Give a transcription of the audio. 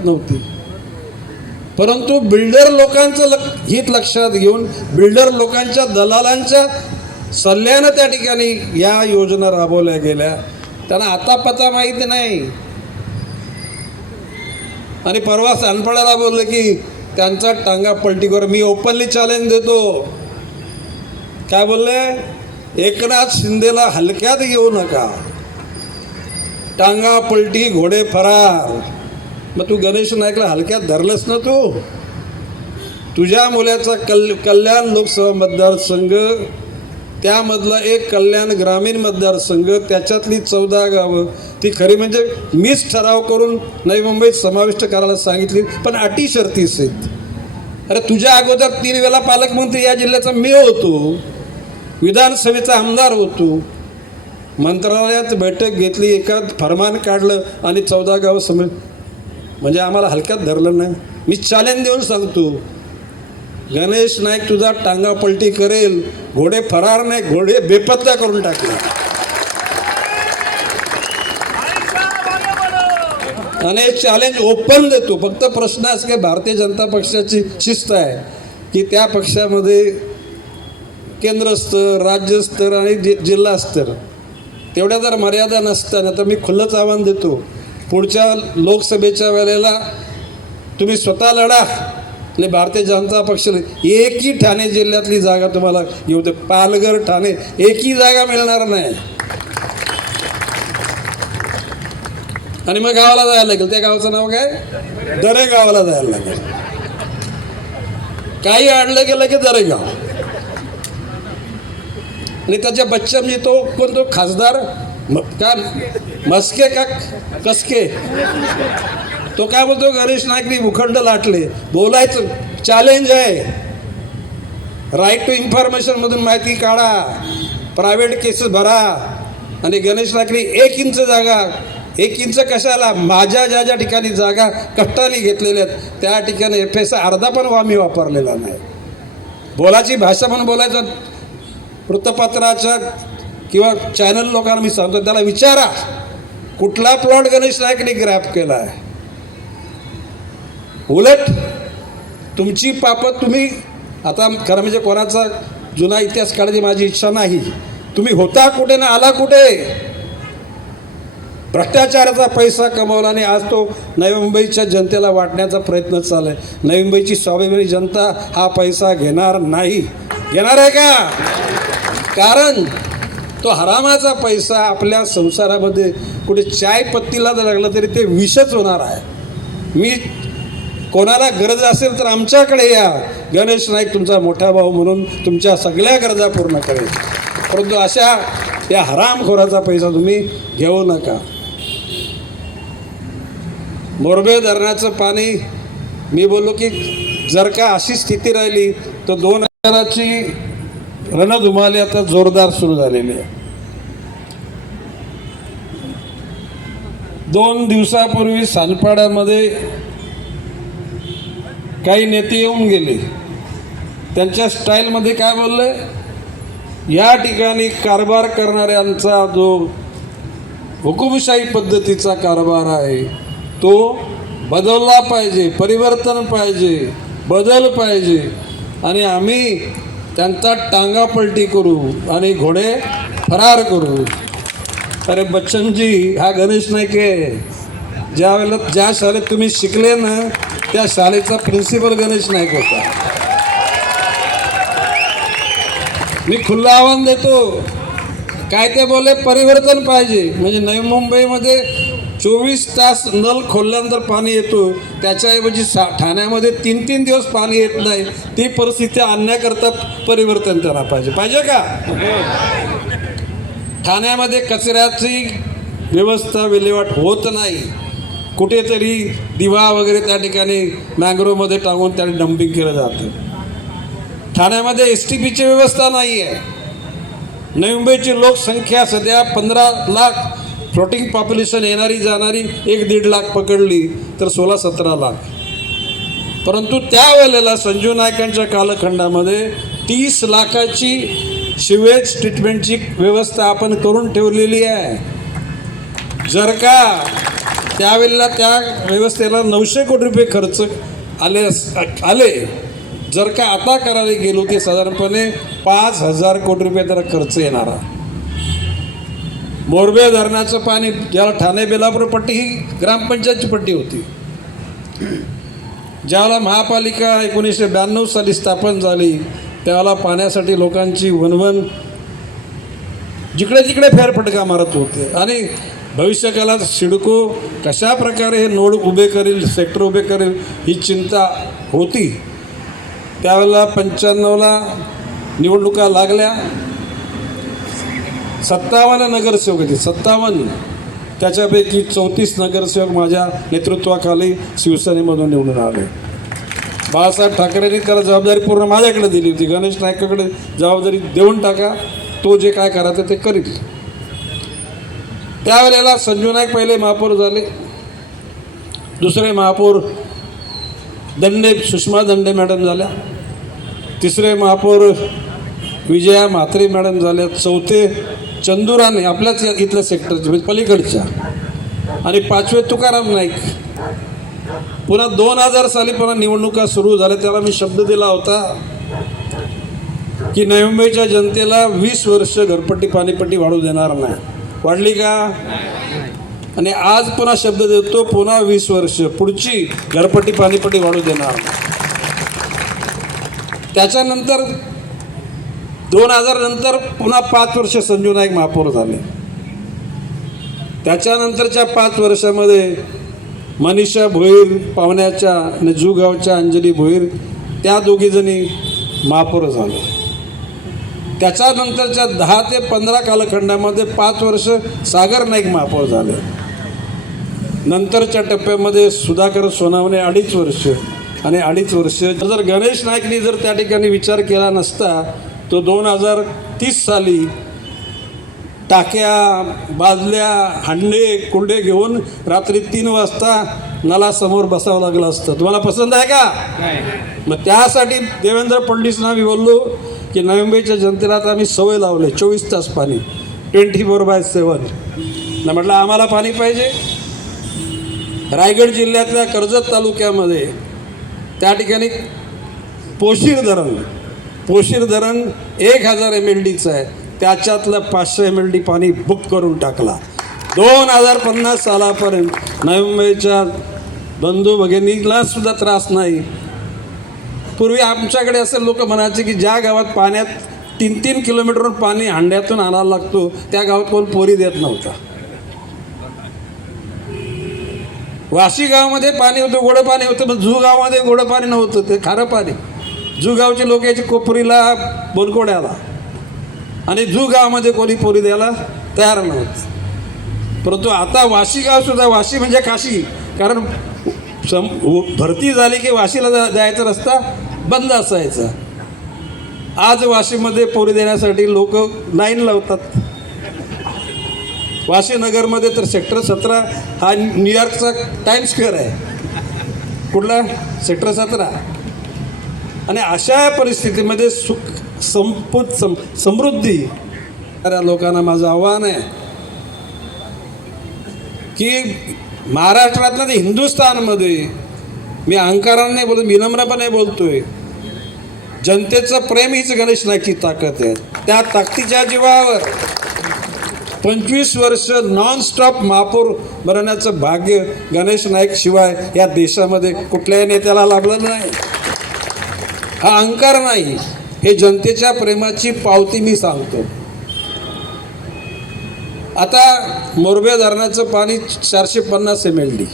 नव्हती, परंतु बिल्डर लोकांचं हित लक्षात घेऊन बिल्डर लोकांच्या दलालांच्या सल्ल्यानं त्या ठिकाणी या योजना राबवल्या गेल्या. त्यांना आता पता माहिती नाही. आणि परवा सानपाड्याला बोललं की त्यांचा टांगा पलटीवर. मी ओपनली चॅलेंज देतो. काय बोलले? एकनाथ शिंदेला हलक्यात घेऊ नका. टांगा पलटी घोडे फरार. मग तू गणेश नाईकला हलक्यात धरलंस ना. तुझ्या मुलाचा कल्याण लोकसभा मतदारसंघ, त्यामधला एक कल्याण ग्रामीण मतदारसंघ, त्याच्यातली 14 गावं ती खरी म्हणजे मीच ठराव करून नवी मुंबईत समाविष्ट करायला सांगितली, पण अटी शर्ती आहेत. अरे तुझ्या अगोदर 3 वेळा पालकमंत्री या जिल्ह्याचा मी होतो, विधानसभेचा आमदार होतो, मंत्रालयात बैठक घेतली, एका फरमान काढलं आणि 14 गावं म्हणजे आम्हाला हलक्यात धरलं नाही. मी चॅलेंज देऊन सांगतो, गणेश नाईक तुझा टांगा पलटी करेल. घोडे फरार नाही, घोडे बेपत्ता करून टाकले. आणि चॅलेंज ओपन देतो. फक्त प्रश्न असा की भारतीय जनता पक्षाची शिस्त आहे की त्या पक्षामध्ये केंद्रस्तर, राज्यस्तर आणि जिल्हा स्तर तेवढ्या जर मर्यादा नसताना तर मी खुल्लंच आव्हान देतो, पुढच्या लोकसभेच्या वेळेला तुम्ही स्वतः लढा आणि भारतीय जनता पक्षाला एकही ठाणे जिल्ह्यातली जागा तुम्हाला घेऊ दे. पालघर, ठाणे एकही जागा मिळणार नाही. आणि मग गावाला जायला लागेल. त्या गावाचं नाव काय? दरे गावाला जायला लागेल. काही अडलं गेलं की दरेगाव. आणि त्याच्या बच्चा म्हणजे तो कोण, तो खासदार का मस्के का कसके, तो काय बोलतो, गणेश नाईकनी भूखंड लाटले. बोलायचं चॅलेंज आहे. राईट टू इन्फॉर्मेशन मधून माहिती काढा, प्रायव्हेट केसेस भरा. आणि गणेश नाईकनी 1 इंच जागा, 1 इंच कशाला, माझ्या ज्या ज्या ठिकाणी जागा कष्टाने घेतलेल्या आहेत त्या ठिकाणी FS अर्धा पण आम्ही वापरलेला नाही. बोलाची भाषा म्हणून बोलायचं. वृत्तपत्राच्या किंवा चॅनल लोकांना मी सांगतो, त्याला विचारा कुठला प्लॉट गणेश नाईकने ग्रॅप केला आहे. उलट तुमची पापत तुम्ही आता खरं म्हणजे कोणाचा जुना इतिहास काढायची माझी इच्छा नाही. तुम्ही होता कुठे ना आला कुठे. भ्रष्टाचाराचा पैसा कमवला आणि आज तो नवी मुंबईच्या जनतेला वाटण्याचा प्रयत्न चालू आहे. नवी मुंबईची स्वाभिमानी जनता हा पैसा घेणार नाही. घेणार आहे का? कारण तो हरामाचा पैसा आपल्या संसारामध्ये कुठे चाय पत्तीला जर लागला तरी ते विषच होणार आहे. मी कोणाला गरज असेल तर आमच्याकडे या. गणेश नाईक तुमचा मोठा भाऊ म्हणून तुमच्या सगळ्या गरजा पूर्ण करेल. परंतु अशा या हरामखोराचा पैसा तुम्ही घेऊ नका. मोरबे धरणाचं पाणी मी बोललो की जर का अशी स्थिती राहिली तर 2000ची रणधुमाळी आता जोरदार सुरू झालेली आहे. 2 दिवसापूर्वी सानपाड्यामध्ये काही नेते येऊन गेले. त्यांच्या स्टाईलमध्ये काय बोलले, या ठिकाणी कारभार करणाऱ्यांचा जो हुकुमशाही पद्धतीचा कारभार आहे तो बदलला पाहिजे, परिवर्तन पाहिजे, बदल पाहिजे. आणि आम्ही त्यांचा टांगा पलटी करू आणि घोडे फरार करू. अरे बच्चनजी, हा गणेश नाईक आहे. ज्या शाळेत तुम्ही शिकले ना त्या शाळेचा प्रिन्सिपल गणेश नाईक होता. मी खुलं आव्हान देतो. काय ते बोलले, परिवर्तन पाहिजे. म्हणजे नवी मुंबईमध्ये 24 तास नल खोलल्यानंतर पाणी येतो, त्याच्याऐवजी ठाण्यामध्ये 3-3 दिवस पाणी येत नाही. ती परिस्थिती आणण्याकरता परिवर्तन त्यांना पाहिजे का? ठाण्यामध्ये कचऱ्याची व्यवस्था, विल्हेवाट होत नाही. कुठेतरी दिवा वगैरे त्या ठिकाणी मॅंग्रोवमध्ये टाकून त्याने डंपिंग केलं जातं. ठाण्यामध्ये STPची व्यवस्था नाही आहे. नवी मुंबईची लोकसंख्या सध्या 15 लाख, फ्लोटिंग पॉप्युलेशन येणारी जाणारी 1-1.5 लाख पकडली तर 16-17 लाख. परंतु त्यावेळेला संजू नाईकांच्या कालखंडामध्ये 30 लाखाची सिवेज ट्रीटमेंटची व्यवस्था आपण करून ठेवलेली आहे. जर का त्यावेळेला त्या व्यवस्थेला 900 कोटी रुपये खर्च आले. जर का आता करायला गेलो ते साधारणपणे 5,000 कोटी रुपये त्याला खर्च येणारा. मोरबे धरणाचं पाणी, ज्याला ठाणे बेलापूर पट्टी ही ग्रामपंचायतची पट्टी होती, ज्यावेळेला महापालिका 1992 साली स्थापन झाली त्यावेळेला पाण्यासाठी लोकांची वणवण जिकडे तिकडे फेरफटका मारत होते. आणि भविष्यकाळात सिडको कशा प्रकारे हे नोड उभे करेल, सेक्टर उभे करेल ही चिंता होती. त्यावेळेला 95ला निवडणुका लागल्या. 57 नगरसेवक होते, 57. त्याच्यापैकी 34 नगरसेवक माझ्या नेतृत्वाखाली शिवसेनेमधून निवडून आले. बाळासाहेब ठाकरेंनी त्याला जबाबदारी पूर्ण माझ्याकडे दिली होती. गणेश नाईकाकडे जबाबदारी देऊन टाका, तो जे काय करायचं ते करील. त्यावेळेला संजू नाईक पहिले महापौर झाले. दुसरे महापौर दंडे, सुषमा दंडे मॅडम झाल्या. तिसरे महापौर विजया म्हात्रे मॅडम झाल्या. चौथे चंदुराने आपल्याच इथल्या सेक्टरचे म्हणजे पलीकडच्या. आणि 5वे तुकाराम नाईक. पुन्हा 2000 साली पुन्हा निवडणुका सुरू झाल्या. त्याला मी शब्द दिला होता की नवी मुंबईच्या जनतेला 20 वर्ष घरपट्टी पाणीपट्टी वाढू देणार नाही. वाढली का? आणि आज पुन्हा शब्द देतो, पुन्हा 20 वर्ष पुढची घरपट्टी पाणीपट्टी वाढू देणार. त्याच्यानंतर 2000 नंतर पुन्हा 5 वर्ष संजू नाईक महापौर झाले. त्याच्यानंतरच्या 5 वर्षामध्ये मनीषा भोईर पावण्याच्या आणि जुगावच्या अंजली भोईर त्या दोघीजणी महापौर झाल्या. त्याच्यानंतरच्या 10 ते 15 कालखंडामध्ये 5 वर्ष सागर नाईक महापौर झाले. नंतरच्या टप्प्यामध्ये सुधाकर सोनावणे 2.5 वर्ष आणि 2.5 वर्ष. जर गणेश नाईकनी जर त्या ठिकाणी विचार केला नसता तो 2030 साली टाक्या, बादल्या, हांडे, कुंडे घेऊन रात्री 3 वाजता नलासमोर बसावं लागलं असतं. तुम्हाला पसंत आहे का? मग त्यासाठी देवेंद्र फडणवीसांना मी बोललो की नवी मुंबईच्या जनतेला आता आम्ही सवय लावले 24 तास पाणी, 24/7. ना म्हटलं आम्हाला पाणी पाहिजे. रायगड जिल्ह्यातल्या कर्जत तालुक्यामध्ये त्या ठिकाणी पोशीर धरण 1000 MLDचं आहे. त्याच्यातलं 500 MLD पाणी बुक करून टाकला. 2050 सालापर्यंत नवी मुंबईच्या बंधू भगिनीला सुद्धा त्रास नाही. पूर्वी आमच्याकडे असं लोक म्हणायचे की ज्या गावात पाण्यात 3-3 किलोमीटरवरून पाणी हांड्यातून आणायला लागतो त्या गावात कोण पोरी देत नव्हता. वाशी गावामध्ये पाणी होतं, गोडं पाणी होतं, पण जू गावामध्ये गोडं पाणी नव्हतं, ते खारं पाणी. जू गावचे लोक यायचे कोपरीला, बोलकोड्याला, आणि जू गावामध्ये कोणी पोरी द्यायला तयार नव्हतं. परंतु आता वाशी गावसुद्धा, वाशी म्हणजे काशी, कारण भरती झाली की वाशीला जायचा रस्ता बंद असायचा. आज वाशीमध्ये पोरी देण्यासाठी लोक लाईन लावतात. वाशी नगरमध्ये तर सेक्टर 17 हा न्यूयॉर्कचा टाइम स्क्वेअर आहे. कुठला? सेक्टर 17. आणि अशा परिस्थितीमध्ये समृद्धी या लोकांना माझं आव्हान आहे की महाराष्ट्रातल्या ते हिंदुस्थानमध्ये, मी अहंकाराने नाही बोलतो, विनम्रपणे बोलतोय, जनतेचं प्रेम हीच गणेश नाईकची ताकद आहे. त्या ताकदीच्या जीवावर 25 वर्ष नॉनस्टॉप महापौर बनवण्याचं भाग्य गणेश नाईक शिवाय या देशामध्ये कुठल्याही नेत्याला लाभलं नाही. हा अहंकार नाही, हे जनतेच्या प्रेमाची पावती मी सांगतो. आता मोरबे धरणाचं पाणी 450 MLD